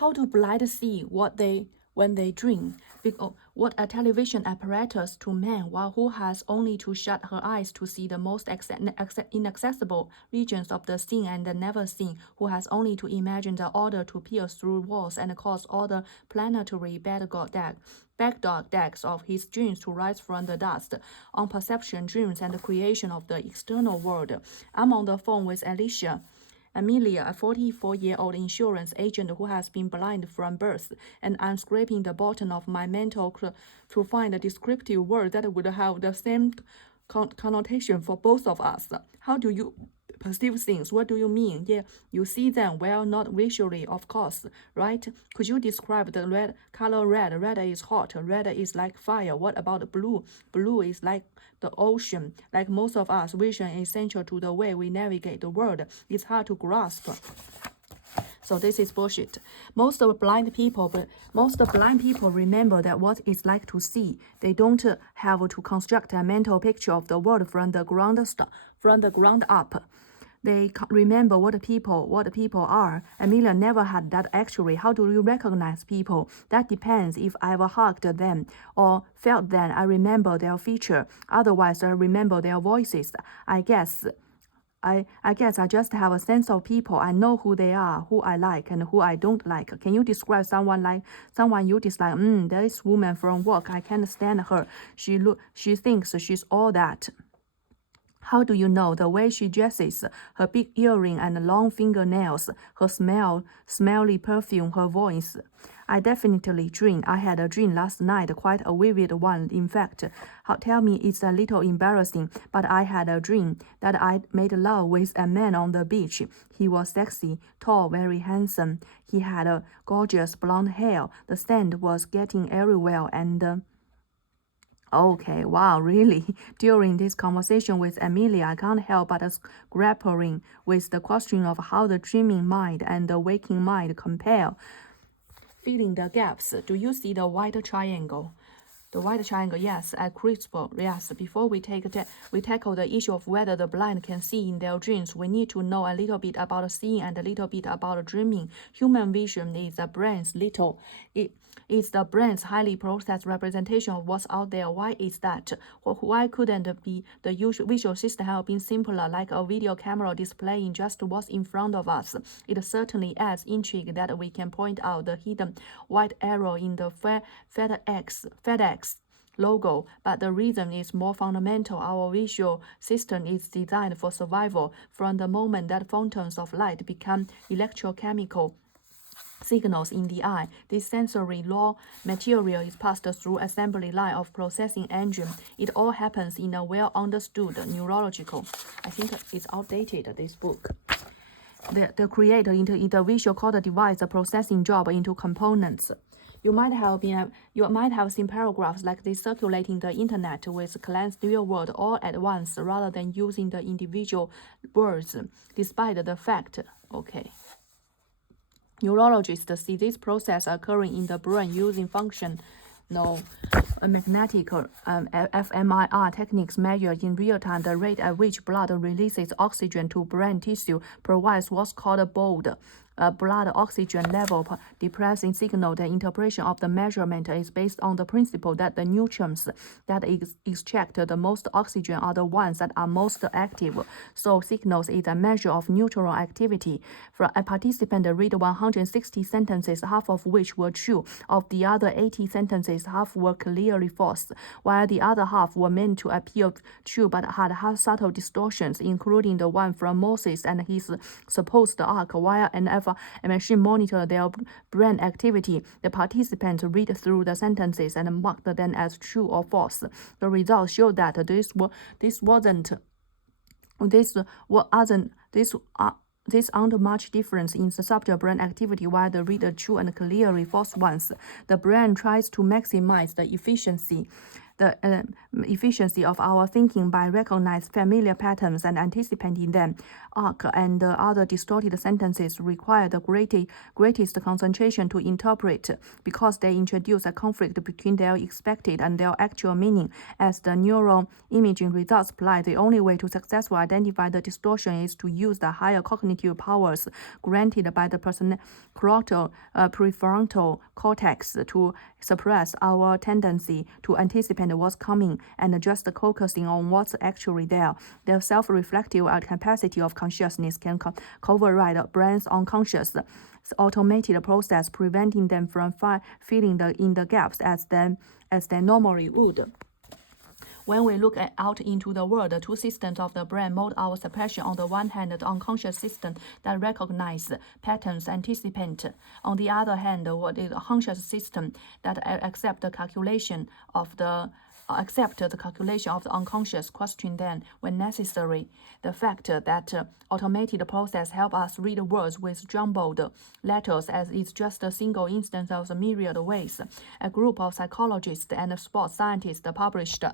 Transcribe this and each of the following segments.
How do blind see when they dream? What a television apparatus to man, while who has only to shut her eyes to see the most inaccessible regions of the seen and the never seen, who has only to imagine the order to pierce through walls and cause all the planetary backdog decks of his dreams to rise from the dust, on perception, dreams, and the creation of the external world. I'm on the phone with Amelia, a 44-year-old insurance agent who has been blind from birth, and I'm scraping the bottom of my mental to find a descriptive word that would have the same connotation for both of us. How do you perceive things? What do you mean? Yeah, you see them, well, not visually, of course, right? Could you describe the red color red? Red is hot, red is like fire. What about blue? Blue is like the ocean. Like most of us, vision is essential to the way we navigate the world. It's hard to grasp. So this is bullshit. Most blind people remember that what it's like to see. They don't have to construct a mental picture of the world from the ground up. They remember what people are. Amelia never had that actually. How do you recognize people? That depends. If I've hugged them or felt them, I remember their feature. Otherwise, I remember their voices. I guess I just have a sense of people. I know who they are, who I like and who I don't like. Can you describe someone you dislike? This woman from work, I can't stand her. She thinks she's all that. How do you know? The way she dresses, her big earring and long fingernails, her smelly perfume, her voice. I definitely dream. I had a dream last night, quite a vivid one. In fact, tell me it's a little embarrassing, but I had a dream that I made love with a man on the beach. He was sexy, tall, very handsome. He had a gorgeous blonde hair. The sand was getting everywhere and... Okay, wow, really? During this conversation with Amelia, I can't help but grappling with the question of how the dreaming mind and the waking mind compare. Filling the gaps. Do you see the white triangle? The white triangle, yes, at crucible, yes. Before we tackle the issue of whether the blind can see in their dreams, we need to know a little bit about seeing and a little bit about dreaming. Human vision is the brain's it's the brain's highly processed representation of what's out there. Why is that? Why couldn't the visual system have been simpler, like a video camera displaying just what's in front of us? It certainly adds intrigue that we can point out the hidden white arrow in the FedEx logo, but the reason is more fundamental. Our visual system is designed for survival. From the moment that photons of light become electrochemical signals in the eye, this sensory raw material is passed through assembly line of processing engine. It all happens in a well-understood neurological. I think it's outdated, this book. The creator into visual code divides the processing job into components. You might have seen paragraphs like this circulating the internet with Clan's real word all at once rather than using the individual words, despite the fact, okay. Neurologists see this process occurring in the brain using magnetic fMRI techniques measure in real time the rate at which blood releases oxygen to brain tissue, provides what's called a bold blood oxygen level depressing signal. The interpretation of the measurement is based on the principle that the neutrons that extract the most oxygen are the ones that are most active. So signals is a measure of neural activity. For a participant read 160 sentences, half of which were true. Of the other 80 sentences, half were clearly false, while the other half were meant to appear true but had subtle distortions, including the one from Moses and his supposed ark. While a machine monitored their brain activity, the participants read through the sentences and marked them as true or false. The results showed that this aren't much difference in the subject brain activity while the reader true and clearly false ones. The brain tries to maximize the efficiency. the efficiency of our thinking by recognizing familiar patterns and anticipating them. Arc and other distorted sentences require the greatest concentration to interpret because they introduce a conflict between their expected and their actual meaning. As the neural imaging results apply, the only way to successfully identify the distortion is to use the higher cognitive powers granted by the prefrontal cortex to suppress our tendency to anticipate what's coming and just focusing on what's actually there. The self-reflective capacity of consciousness can override the brain's unconscious automated process, preventing them from filling in the gaps as they normally would. When we look out into the world, the two systems of the brain mold our suppression. On the one hand, the unconscious system that recognize patterns, anticipate. On the other hand, what is the conscious system that accept the calculation of the unconscious, question then when necessary. The fact that automated process help us read words with jumbled letters as it's just a single instance of the myriad ways. A group of psychologists and sports scientists published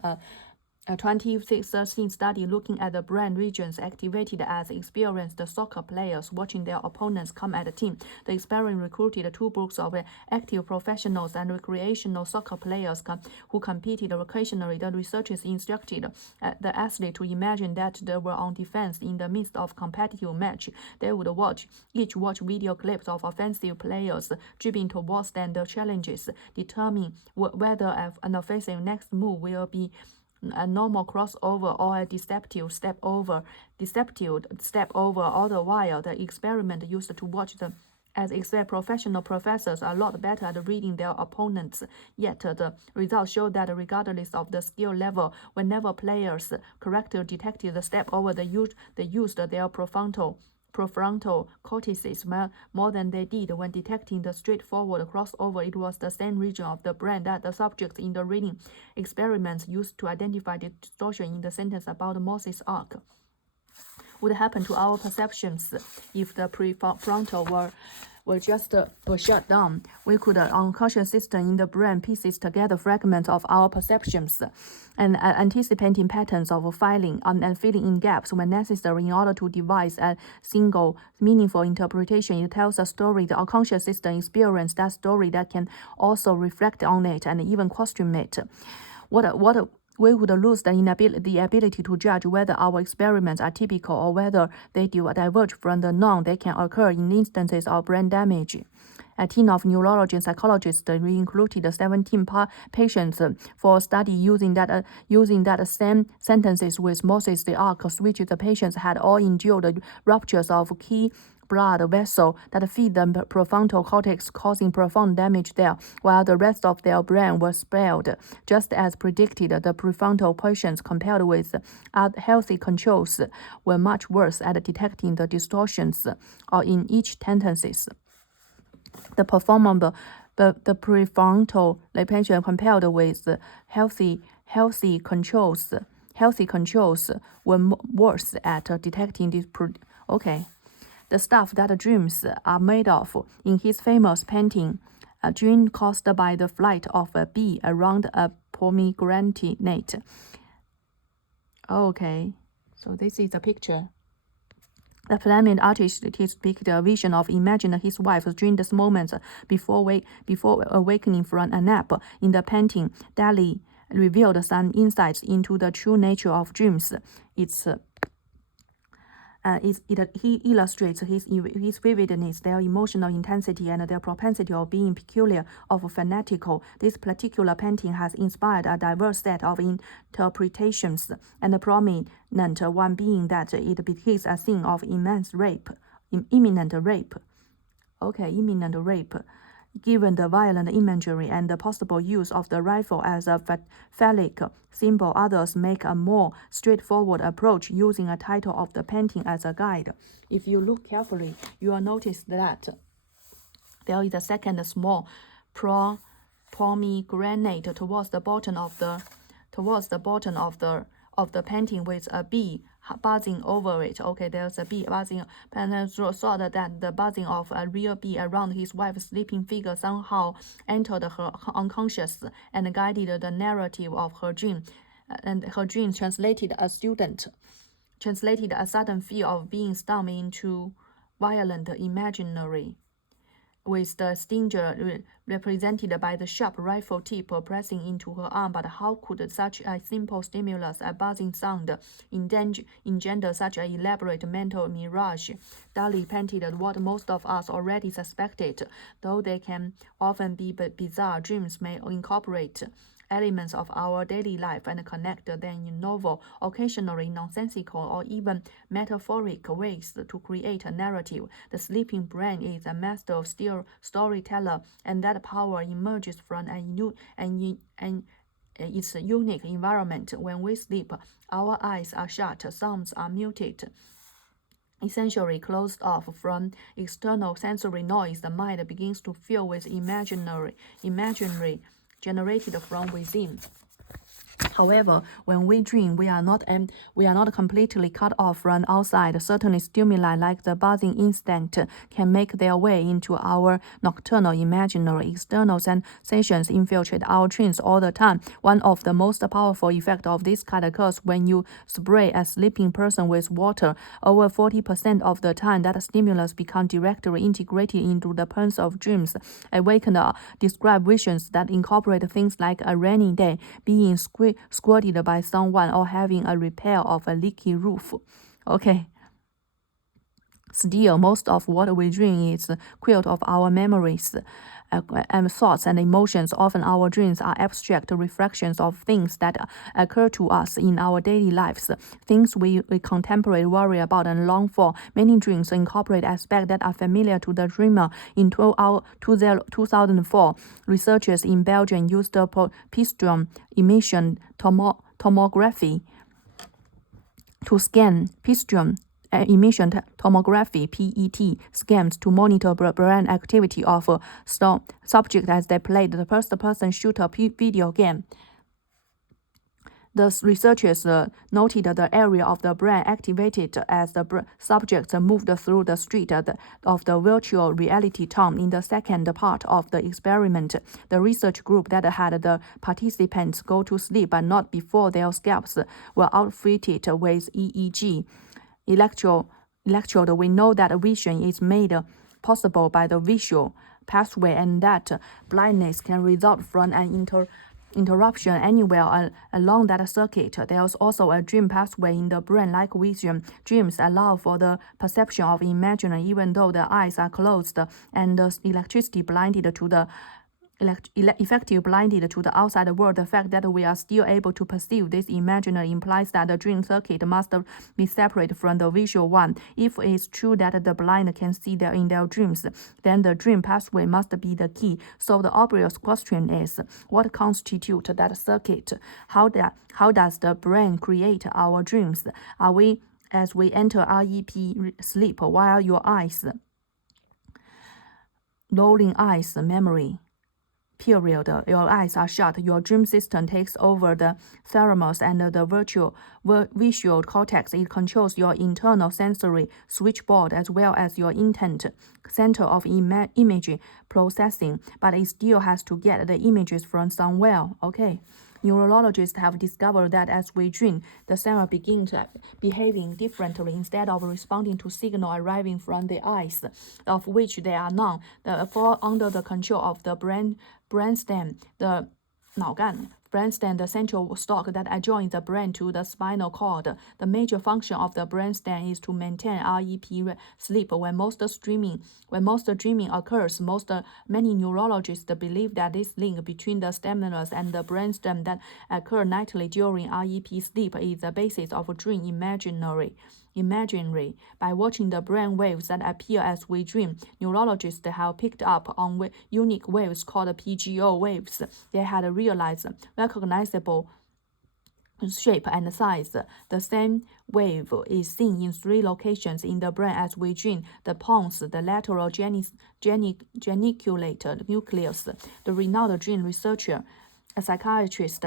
a 2013 study looking at the brain regions activated as experienced soccer players watching their opponents come at the team. The experiment recruited two groups of active professionals and recreational soccer players who competed occasionally. The researchers instructed the athlete to imagine that they were on defense in the midst of competitive match. They would each watch video clips of offensive players dribbling towards them. The challenges determine whether an offensive next move will be a normal crossover or a deceptive step over. All the while, the experiment used to watch them as professional professors are a lot better at reading their opponents. Yet the results show that regardless of the skill level, whenever players correctly detected the step over, they used their prefrontal cortices more than they did when detecting the straightforward crossover. It was the same region of the brain that the subjects in the reading experiments used to identify the distortion in the sentence about Moses' Ark. Would happen to our perceptions if the prefrontal were shut down. We could unconscious system in the brain pieces together fragments of our perceptions and anticipating patterns of filling and filling in gaps when necessary in order to devise a single meaningful interpretation. It tells a story. The unconscious system experiences that story that can also reflect on it and even question it. We would lose the ability to judge whether our experiments are typical or whether they diverge from the norm. They can occur in instances of brain damage. A team of neurologists and psychologists included 17 patients for a study using that same sentences with Moses the Ark, which the patients had all endured ruptures of key blood vessel that feed the prefrontal cortex, causing profound damage there, while the rest of their brain was spared. Just as predicted, the prefrontal patients compared with healthy controls were much worse at detecting the distortions in each sentences. The performance of the prefrontal patient compared with healthy controls were worse at detecting this. The stuff that dreams are made of. In his famous painting, a dream caused by the flight of a bee around a pomegranate. Okay, so this is a picture. The Flemish artist depicted a vision of imagining his wife during this moment before awakening from a nap. In the painting, Dali revealed some insights into the true nature of dreams. He illustrates his vividness, their emotional intensity, and their propensity of being peculiar or fanatical. This particular painting has inspired a diverse set of interpretations, and the prominent one being that it depicts a scene of immenent rape. Given the violent imagery and the possible use of the rifle as a phallic symbol, others make a more straightforward approach using a title of the painting as a guide. If you look carefully, you will notice that there is a second small pomegranate towards the bottom of the painting with a bee buzzing over it. Okay, there's a bee buzzing, and thought that the buzzing of a real bee around his wife's sleeping figure somehow entered her unconscious and guided the narrative of her dream. And her dream translated a sudden fear of being stung into violent imaginary, with the stinger represented by the sharp rifle tip pressing into her arm. But how could such a simple stimulus, a buzzing sound, engender such an elaborate mental mirage? Dali painted what most of us already suspected. Though they can often be bizarre, dreams may incorporate elements of our daily life and connect them in novel, occasionally nonsensical or even metaphoric ways to create a narrative. The sleeping brain is a master of storyteller, and that power emerges from its unique environment. When we sleep, our eyes are shut, sounds are muted, essentially closed off from external sensory noise. The mind begins to fill with imaginary generated from within. However, when we dream, we are not completely cut off from outside. Certainly, stimuli like the buzzing instinct can make their way into our nocturnal imaginary. External sensations infiltrate our dreams all the time. One of the most powerful effects of this kind occurs when you spray a sleeping person with water. Over 40% of the time, that stimulus becomes directly integrated into the pulse of dreams. Awakened describe visions that incorporate things like a rainy day, being squirted by someone, or having a repair of a leaky roof. Okay. Still, most of what we dream is quilt of our memories and thoughts and emotions. Often our dreams are abstract reflections of things that occur to us in our daily lives, things we contemplate, worry about, and long for. Many dreams incorporate aspects that are familiar to the dreamer. In 2004, researchers in Belgium used positron emission tomography to scan positron emission tomography (PET) scans to monitor brain activity of subjects as they played the first-person shooter video game. The researchers noted the area of the brain activated as the subjects moved through the street of the virtual reality town. In the second part of the experiment, the research group that had the participants go to sleep but not before their scalps were outfitted with EEG electrode. We know that vision is made possible by the visual pathway, and that blindness can result from an interruption anywhere along that circuit. There is also a dream pathway in the brain like vision. Dreams allow for the perception of imaginary even though the eyes are closed and the electricity blinded to the effective blinded to the outside world. The fact that we are still able to perceive this imaginary implies that the dream circuit must be separate from the visual one. If it's true that the blind can see in their dreams, then the dream pathway must be the key. So the obvious question is, what constitutes that circuit? How does the brain create our dreams? Are we, as we enter REP sleep, while your rolling eyes memory period, your eyes are shut, your dream system takes over the thalamus and the visual cortex. It controls your internal sensory switchboard as well as your intent center of image processing, but it still has to get the images from somewhere. Okay. Neurologists have discovered that as we dream, the cell begins behaving differently. Instead of responding to signal arriving from the eyes, of which there are none, that fall under the control of the brainstem, the 脑干 brainstem, the central stalk that adjoins the brain to the spinal cord. The major function of the brainstem is to maintain REP sleep. When most dreaming occurs, many neurologists believe that this link between the stimulus and the brainstem that occur nightly during REP sleep is the basis of dream imaginary. By watching the brain waves that appear as we dream, neurologists have picked up on unique waves called PGO waves. They had realized recognizable shape and size. The same wave is seen in 3 locations in the brain as we dream: the pons, the lateral geniculate nucleus. The renowned dream researcher, a psychiatrist,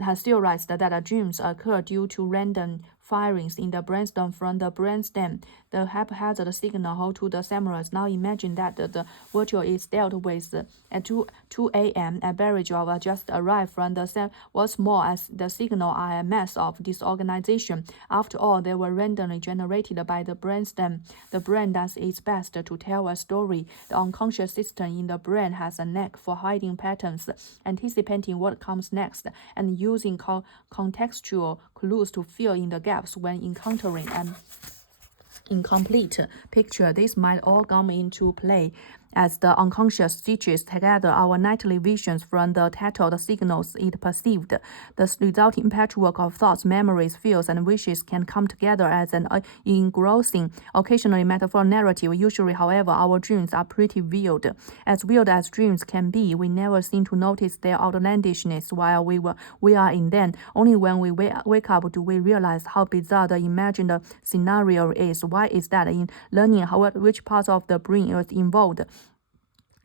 has theorized that dreams occur due to random firings in the brainstem from the brainstem, the haphazard signal hold to the sensories. Now imagine that the virtual is dealt with at 2 a.m. A barrage of just arrived from the what's more as the signal are a mass of disorganization. After all, they were randomly generated by the brainstem. The brain does its best to tell a story. The unconscious system in the brain has a knack for hiding patterns, anticipating what comes next, and using contextual clues to fill in the gaps when encountering an incomplete picture. This might all come into play as the unconscious stitches together our nightly visions from the titled signals it perceived. The resulting patchwork of thoughts, memories, feels, and wishes can come together as an engrossing, occasionally metaphorical narrative. Usually, however, our dreams are pretty weird. As weird as dreams can be, we never seem to notice their outlandishness while we are in them. Only when we wake up do we realize how bizarre the imagined scenario is. Why is that? In learning which parts of the brain is involved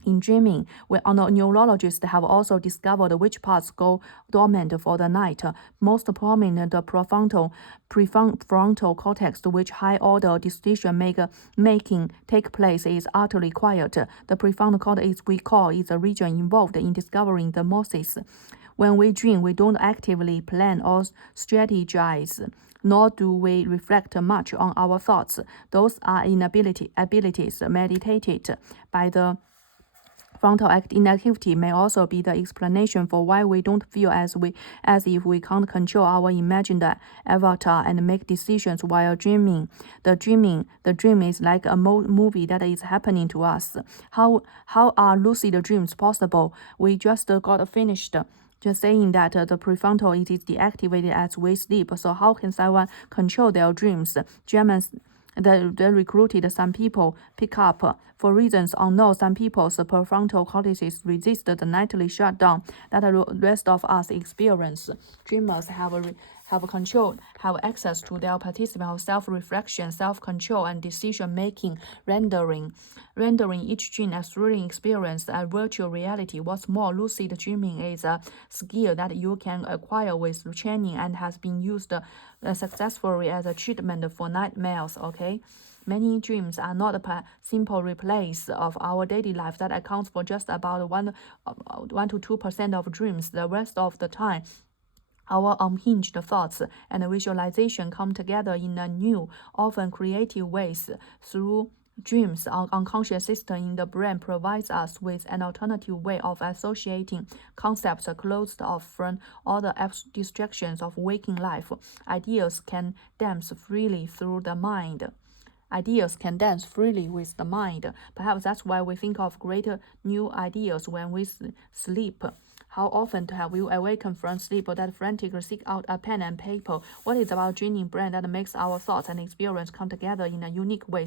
in dreaming, neurologists have also discovered which parts go dormant for the night. Most prominent, the prefrontal cortex, which high-order decision-making take place, is utterly quiet. The prefrontal cortex, we call, is a region involved in discovering the mosis. When we dream, we don't actively plan or strategize, nor do we reflect much on our thoughts. Those are abilities meditated by the frontal inactivity may also be the explanation for why we don't feel as if we can't control our imagined avatar and make decisions while dreaming. The dream is like a movie that is happening to us. How are lucid dreams possible? We just got finished just saying that the prefrontal is deactivated as we sleep. So how can someone control their dreams? Germans they recruited some people pick up. For reasons unknown, some people's prefrontal cortices resist the nightly shutdown that the rest of us experience. Dreamers have access to their participants' self-reflection, self-control, and decision-making, rendering each dream a thrilling experience, a virtual reality. What's more, lucid dreaming is a skill that you can acquire with training and has been used successfully as a treatment for nightmares. Okay. Many dreams are not a simple replace of our daily life that accounts for just about 1 to 2% of dreams. The rest of the time, our unhinged thoughts and visualization come together in a new, often creative ways. Through dreams, our unconscious system in the brain provides us with an alternative way of associating concepts closed off from all the distractions of waking life. Ideas can dance freely through the mind. Ideas can dance freely with the mind. Perhaps that's why we think of greater new ideas when we sleep. How often have you awakened from sleep that frantically seek out a pen and paper? What is about dreaming brain that makes our thoughts and experience come together in a unique way?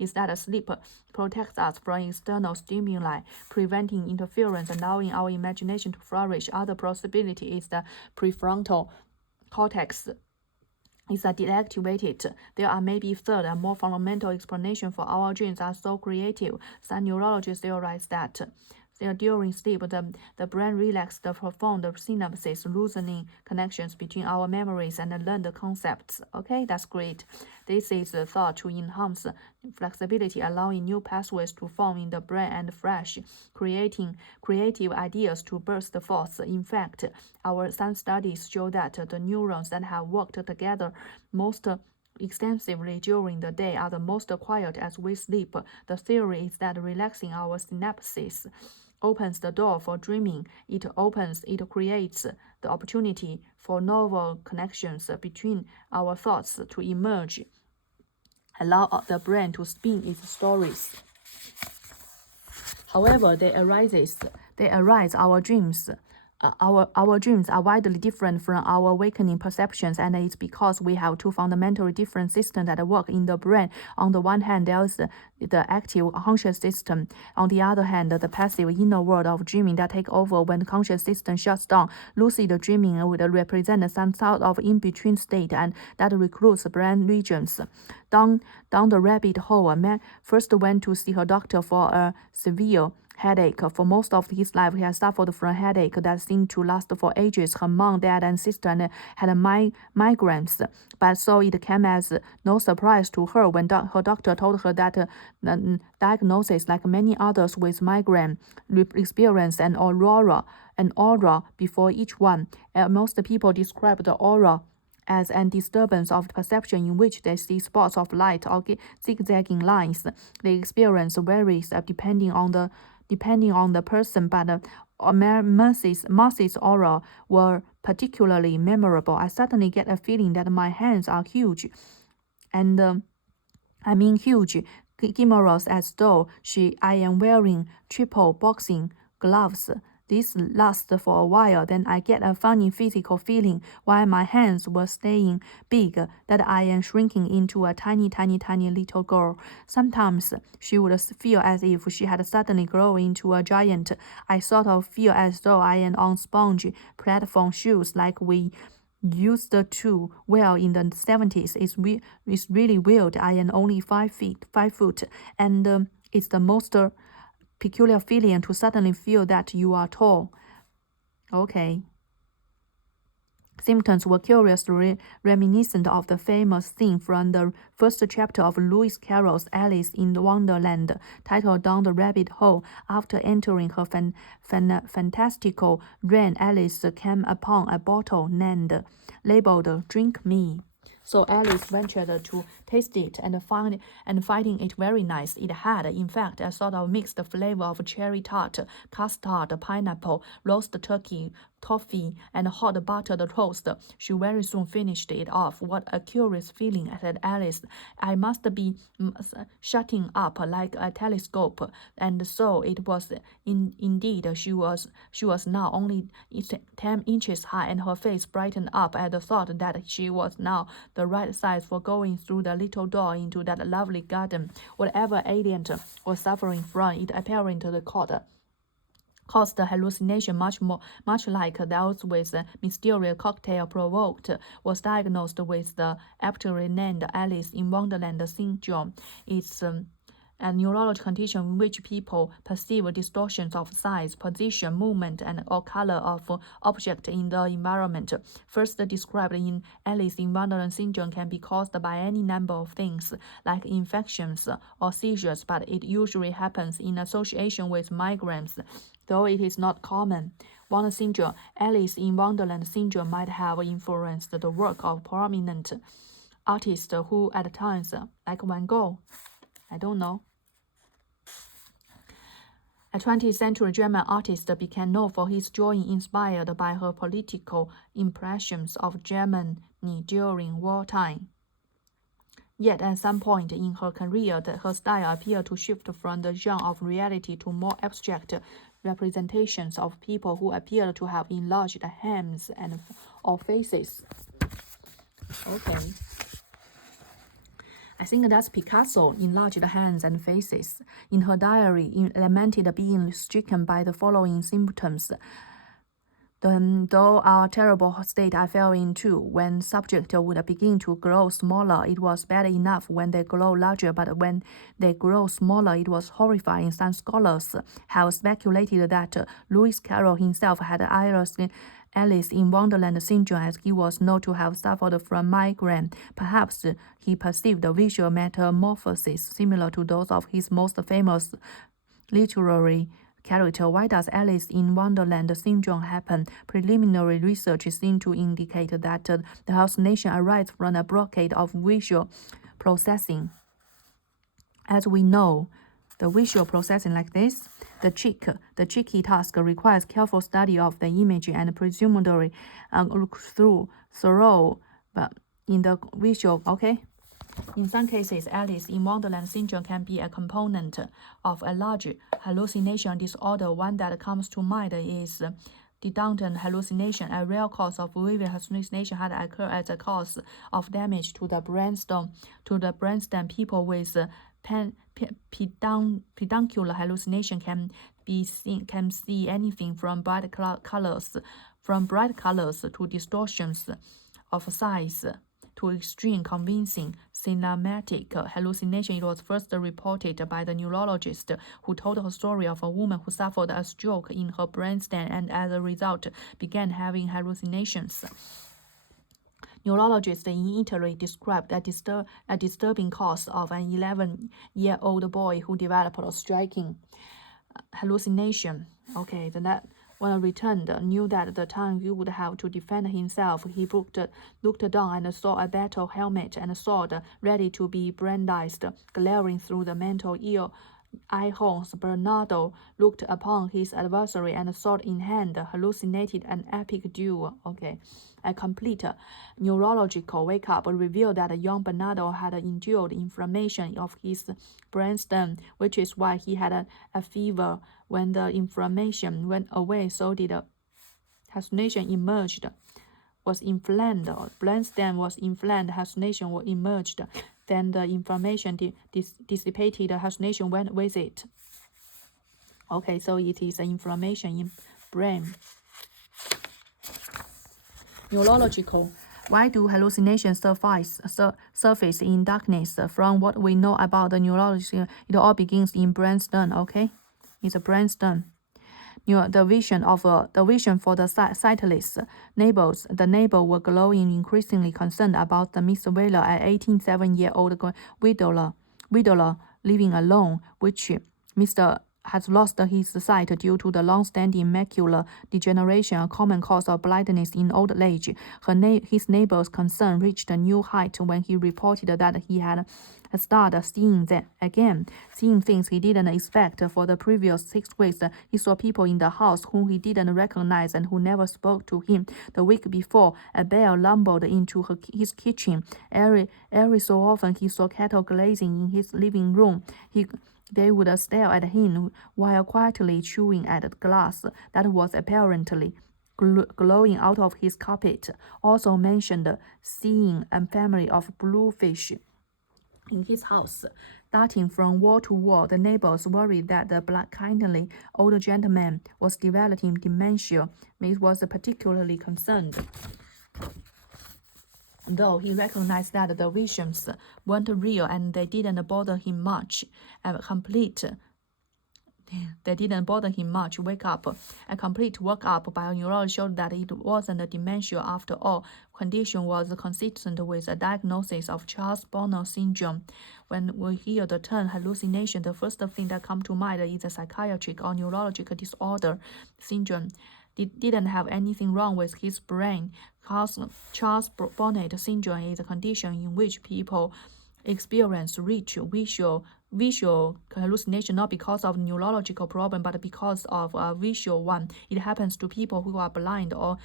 Is that sleep protects us from external stimuli, preventing interference, allowing our imagination to flourish. Other possibility is the prefrontal cortex is deactivated. There are maybe third and more fundamental explanation for our dreams are so creative. Some neurologists theorize that during sleep, the brain relaxes the profound synapses, loosening connections between our memories and learned concepts. Okay, that's great. This is thought to enhance flexibility, allowing new pathways to form in the brain and fresh, creating creative ideas to burst forth. In fact, some studies show that the neurons that have worked together most extensively during the day are the most quiet as we sleep. The theory is that relaxing our synapses opens the door for dreaming. It creates the opportunity for novel connections between our thoughts to emerge, allow the brain to spin its stories. However, they arise our dreams. Our dreams are widely different from our awakening perceptions, and it's because we have two fundamentally different systems that work in the brain. On the one hand, there is the active conscious system. On the other hand, the passive inner world of dreaming that take over when the conscious system shuts down. Lucid dreaming would represent some sort of in-between state, and that recruits brain regions. Down the rabbit hole, a man first went to see her doctor for a severe headache. For most of his life, he had suffered from a headache that seemed to last for ages. Her mom, dad, and sister had migraines, but so it came as no surprise to her when her doctor told her that diagnosis, like many others with migraine, experienced an aura before each one. Most people describe the aura as a disturbance of perception in which they see spots of light or zigzagging lines. The experience varies depending on the person, but Mercy's aura were particularly memorable. I suddenly get a feeling that my hands are huge, and I mean huge, glamorous, as though I am wearing triple boxing gloves. This lasts for a while, then I get a funny physical feeling while my hands were staying big that I am shrinking into a tiny little girl. Sometimes she would feel as if she had suddenly grown into a giant. I sort of feel as though I am on sponge platform shoes like we used to wear in the 70s. It's really weird. I am only 5 foot, and it's the most peculiar feeling to suddenly feel that you are tall. Okay. Symptoms were curiously reminiscent of the famous scene from the first chapter of Lewis Carroll's Alice in Wonderland, titled Down the Rabbit Hole. After entering her fantastical realm, Alice came upon a bottle labeled "Drink Me." So Alice ventured to taste it and finding it very nice. It had, in fact, a sort of mixed flavor of cherry tart, custard, pineapple, roast turkey, toffee, and hot buttered toast. She very soon finished it off. What a curious feeling, said Alice. I must be shutting up like a telescope. And so it was indeed. She was now only 10 inches high, and her face brightened up at the thought that she was now the right size for going through the little door into that lovely garden. Whatever alien was suffering from, it apparently caused the hallucination much like those with mysterious cocktail provoked, was diagnosed with the aptly named Alice in Wonderland syndrome. It's a neurological condition in which people perceive distortions of size, position, movement, and or color of object in the environment. First described in Alice in Wonderland syndrome can be caused by any number of things, like infections or seizures, but it usually happens in association with migraines, though it is not common. Wonderland syndrome, Alice in Wonderland syndrome might have influenced the work of prominent artists who at times, like Van Gogh, I don't know. A 20th century German artist became known for his drawing inspired by her political impressions of Germany during wartime. Yet at some point in her career, her style appeared to shift from the genre of reality to more abstract representations of people who appeared to have enlarged hands or faces. Okay. I think that's Picasso, enlarged hands and faces. In her diary, lamented being stricken by the following symptoms. Though our terrible state I fell into, when subjects would begin to grow smaller, it was bad enough when they grow larger, but when they grow smaller, it was horrifying. Some scholars have speculated that Lewis Carroll himself had Alice in Wonderland syndrome, as he was known to have suffered from migraine. Perhaps he perceived visual metamorphoses similar to those of his most famous literary character. Why does Alice in Wonderland syndrome happen? Preliminary research seems to indicate that the hallucination arises from a blockade of visual processing. As we know, the visual processing like this, the tricky task requires careful study of the image and presumably thorough, but in the visual, okay? In some cases, Alice in Wonderland syndrome can be a component of a large hallucination disorder. One that comes to mind is redundant hallucination. A rare cause of vivid hallucination had occurred as a cause of damage to the brainstem. People with peduncular hallucination can see anything from bright colors to distortions of size to extreme convincing cinematic hallucination. It was first reported by the neurologist who told her story of a woman who suffered a stroke in her brainstem and as a result began having hallucinations. Neurologists in Italy described a disturbing case of an 11-year-old boy who developed a striking hallucination. Okay, then when returned, knew that the time he would have to defend himself. He looked down and saw a battle helmet and sword ready to be brandished, glaring through the mental eye holes. Bernardo looked upon his adversary and, sword in hand, hallucinated an epic duel. Okay. A complete neurological wake-up revealed that young Bernardo had endured inflammation of his brainstem, which is why he had a fever. When the inflammation went away, so did the hallucination emerged. Was inflamed, brainstem was inflamed, hallucination was emerged. Then the inflammation dissipated, the hallucination went with it. Okay, so it is an inflammation in brain. Neurological. Why do hallucinations surface in darkness? From what we know about the neurology, it all begins in brainstem. Okay, it's a brainstem. The vision for the sightless neighbors. The neighbors were growing increasingly concerned about the Miss Wheeler, an 87-year-old widower living alone, which Mr. has lost his sight due to the long-standing macular degeneration, a common cause of blindness in old age. His neighbor's concern reached a new height when he reported that he had started seeing them again, seeing things he didn't expect. For the previous 6 weeks, he saw people in the house whom he didn't recognize and who never spoke to him. The week before, a bear lumbered into his kitchen. Every so often, he saw cattle grazing in his living room. They would stare at him while quietly chewing at glass that was apparently glowing out of his carpet. Also mentioned seeing a family of bluefish in his house. Darting from wall to wall, the neighbors worried that the kindly old gentleman was developing dementia. He was particularly concerned, though he recognized that the visions weren't real and they didn't bother him much. They didn't bother him much. A complete workup by a neurologist showed that it wasn't a dementia after all. Condition was consistent with a diagnosis of Charles Bonner syndrome. When we hear the term hallucination, the first thing that comes to mind is a psychiatric or neurological disorder. Syndrome didn't have anything wrong with his brain. Charles Bonner syndrome is a condition in which people experience rich visual hallucination, not because of neurological problem but because of a visual one. It happens to people who are blind or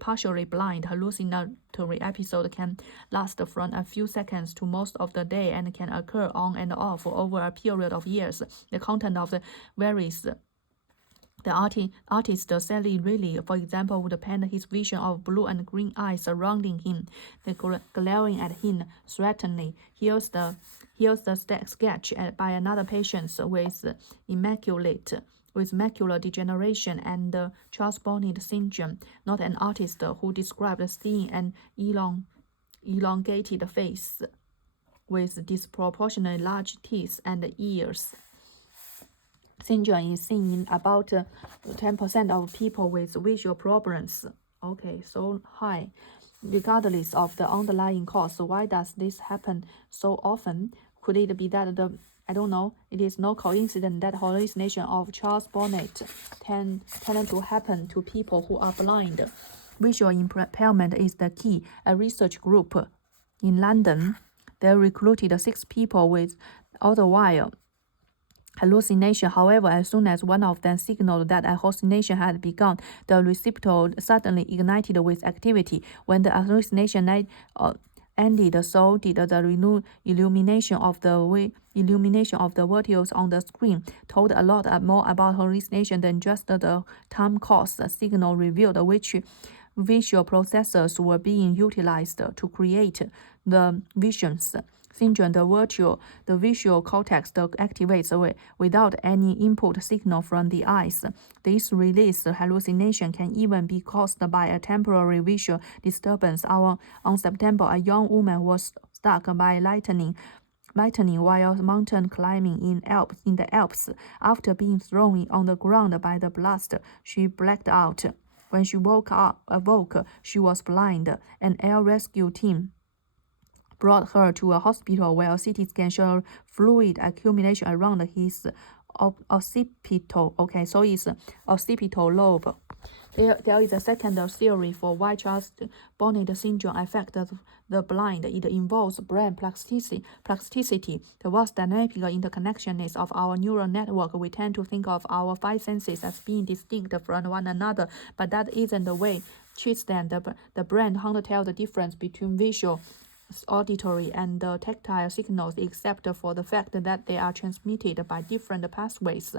partially blind. Hallucinatory episode can last from a few seconds to most of the day and can occur on and off over a period of years. The content of the varies. The artist Sally Riley, for example, would paint his vision of blue and green eyes surrounding him, glaring at him threateningly. Here's the sketch by another patient with macular degeneration and Charles Bonner syndrome, not an artist, who described seeing an elongated face with disproportionately large teeth and ears. Syndrome is seen in about 10% of people with visual problems. Okay, so high. Regardless of the underlying cause, why does this happen so often? Could it be that it is no coincidence that hallucination of Charles Bonner tend to happen to people who are blind. Visual impairment is the key. A research group in London, they recruited 6 people with all the while hallucination. However, as soon as one of them signaled that a hallucination had begun, the receptor suddenly ignited with activity. When the hallucination ended, so did the illumination of the verticals on the screen. Told a lot more about hallucination than just the time course. Signal revealed which visual processors were being utilized to create the visions. syndrome, the visual cortex activates without any input signal from the eyes. This released hallucination can even be caused by a temporary visual disturbance. On September, a young woman was struck by lightning while mountain climbing in the Alps. After being thrown on the ground by the blast, she blacked out. When she woke, she was blind. An air rescue team brought her to a hospital where a CT scan showed fluid accumulation around his occipital. Okay, so it's occipital lobe. There is a second theory for why Charles Bonnet syndrome affects the blind. It involves brain plasticity, the vast dynamic interconnectedness of our neural network. We tend to think of our five senses as being distinct from one another, but that isn't the way. Then the brain can't tell the difference between visual, auditory, and tactile signals, except for the fact that they are transmitted by different pathways.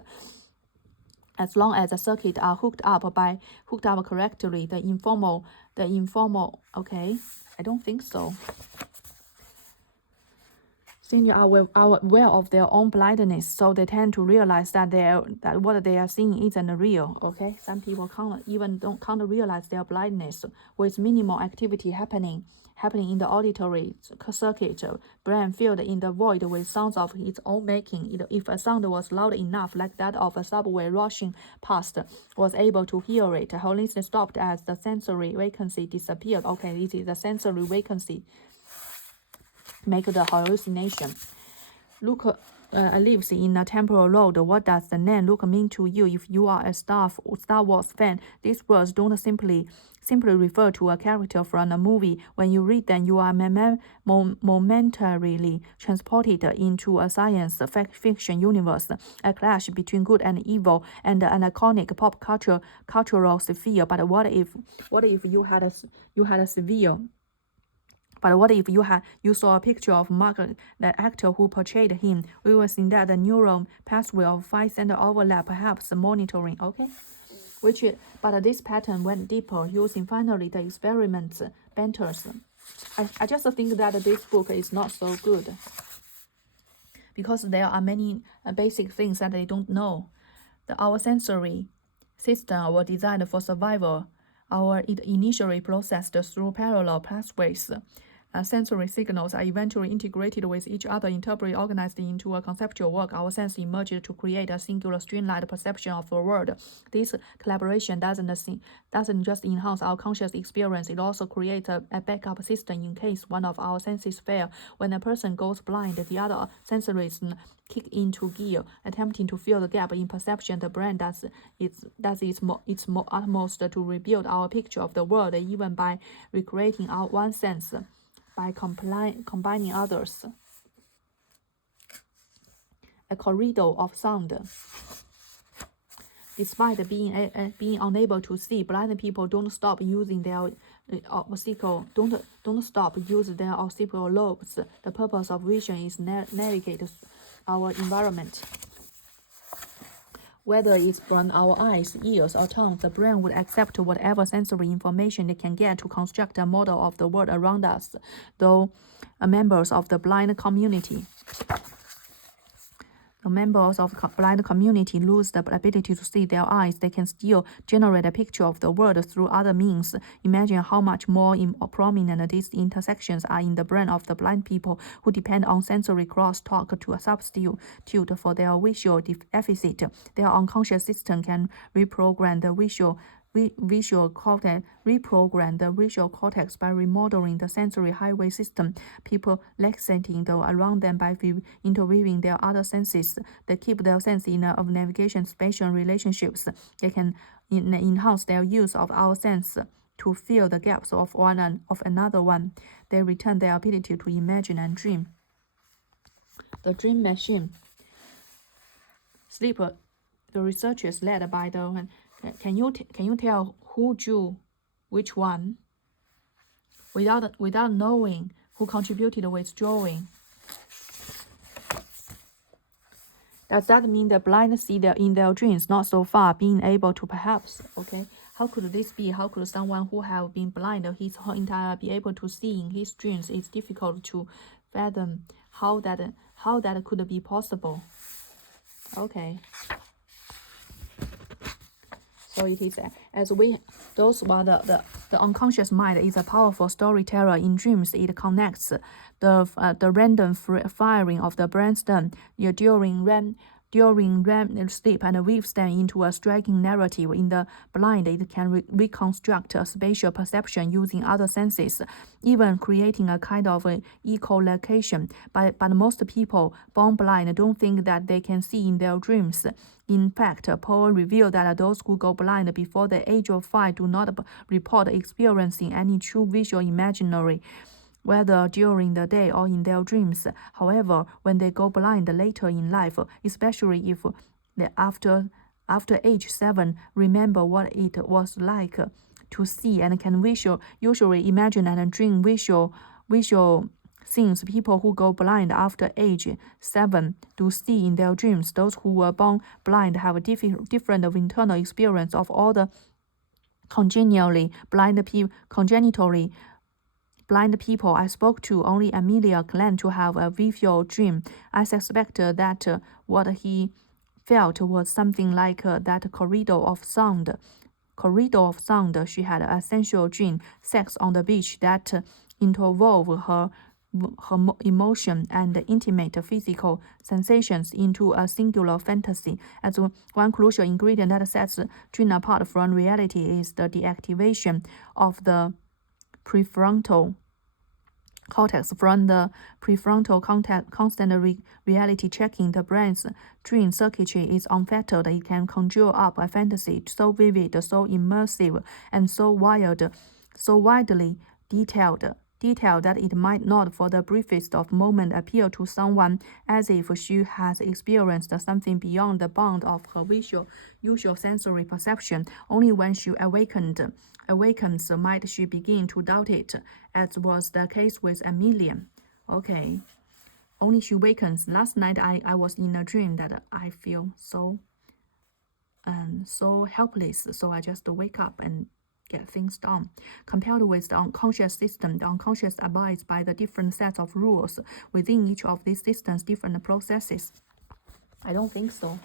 As long as the circuits are hooked up correctly, the informal, okay, I don't think so. Seniors are aware of their own blindness, so they tend to realize that what they are seeing isn't real. Okay, some people can't realize their blindness with minimal activity happening in the auditory circuit. Brain filled in the void with sounds of its own making. If a sound was loud enough, like that of a subway rushing past, was able to hear it. Hallucination stopped as the sensory vacancy disappeared. Okay, this is the sensory vacancy. Make the hallucination. Look lives in a temporal lobe. What does the name look mean to you? If you are a Star Wars fan, these words don't simply refer to a character from a movie. When you read them, you are momentarily transported into a science fiction universe, a clash between good and evil, and an iconic pop cultural sphere. But what if you had a severe? But what if you saw a picture of Mark, the actor who portrayed him? We will see that the neural pathway of 5 center overlap, perhaps monitoring. Okay, but this pattern went deeper, using finally the experiments banters. I just think that this book is not so good because there are many basic things that they don't know. Our sensory system were designed for survival. It initially processed through parallel pathways. Sensory signals are eventually integrated with each other, interpreted, organized into a conceptual work. Our sense emerged to create a singular streamlined perception of the world. This collaboration doesn't just enhance our conscious experience, it also creates a backup system in case one of our senses fail. When a person goes blind, the other sensories kick into gear, attempting to fill the gap in perception. The brain does its utmost to rebuild our picture of the world, even by recreating our one sense. By combining others. A corridor of sound. Despite being unable to see, blind people don't stop using their occipital lobes. The purpose of vision is navigate our environment. Whether it's from our eyes, ears, or tongue, the brain would accept whatever sensory information it can get to construct a model of the world around us, though members of the blind community. The members of the blind community lose the ability to see their eyes. They can still generate a picture of the world through other means. Imagine how much more prominent these intersections are in the brain of the blind people who depend on sensory crosstalk to substitute for their visual deficit. Their unconscious system can reprogram the visual cortex by remodeling the sensory highway system, perplexing those around them by interweaving their other senses. They keep their sense of navigation, spatial relationships. They can enhance their use of our sense to fill the gaps of another one. They return their ability to imagine and dream. The dream machine. Sleep. The researchers led by the Can you tell who drew which one without knowing who contributed with drawing? Does that mean the blind see in their dreams, not so far, being able to perhaps? Okay, how could this be? How could someone who have been blind his whole entire be able to see in his dreams? It's difficult to fathom how that could be possible. Okay. So it is the unconscious mind is a powerful storyteller. In dreams, it connects the random firing of the brainstem during REM sleep and weaves them into a striking narrative. In the blind, it can reconstruct a spatial perception using other senses, even creating a kind of echolocation. But most people born blind don't think that they can see in their dreams. In fact, Paul revealed that those who go blind before the age of 5 do not report experiencing any true visual imaginary, whether during the day or in their dreams. However, when they go blind later in life, especially if they after age 7 remember what it was like to see and can usually imagine and dream visual things. People who go blind after age 7 do see in their dreams. Those who were born blind have a different internal experience of all the congenitally blind people I spoke to. Only Amelia claimed to have a visual dream. I suspect that what he felt was something like that corridor of sound. She had a sensual dream, sex on the beach, that involved her emotion and intimate physical sensations into a singular fantasy. As one crucial ingredient that sets dream apart from reality is the deactivation of the prefrontal cortex. From the prefrontal constant reality checking, the brain's dream circuitry is unfettered. It can conjure up a fantasy so vivid, so immersive, and so widely detailed that it might not for the briefest of moment appear to someone as if she has experienced something beyond the bound of her usual sensory perception. Only when she awakens might she begin to doubt it, as was the case with Amelia. Okay. Only she wakens. Last night I was in a dream that I feel so helpless, so I just wake up and get things done. Compared with the unconscious system, the unconscious abides by the different sets of rules. Within each of these systems, different processes. I don't think so.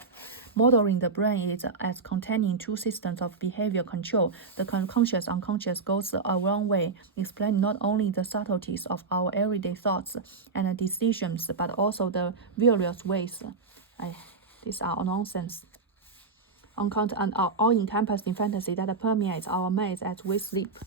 Modeling the brain is as containing two systems of behavior control. The conscious unconscious goes a long way, explaining not only the subtleties of our everyday thoughts and decisions, but also the various ways. These are nonsense. And all-encompassing fantasy that permeates our minds as we sleep.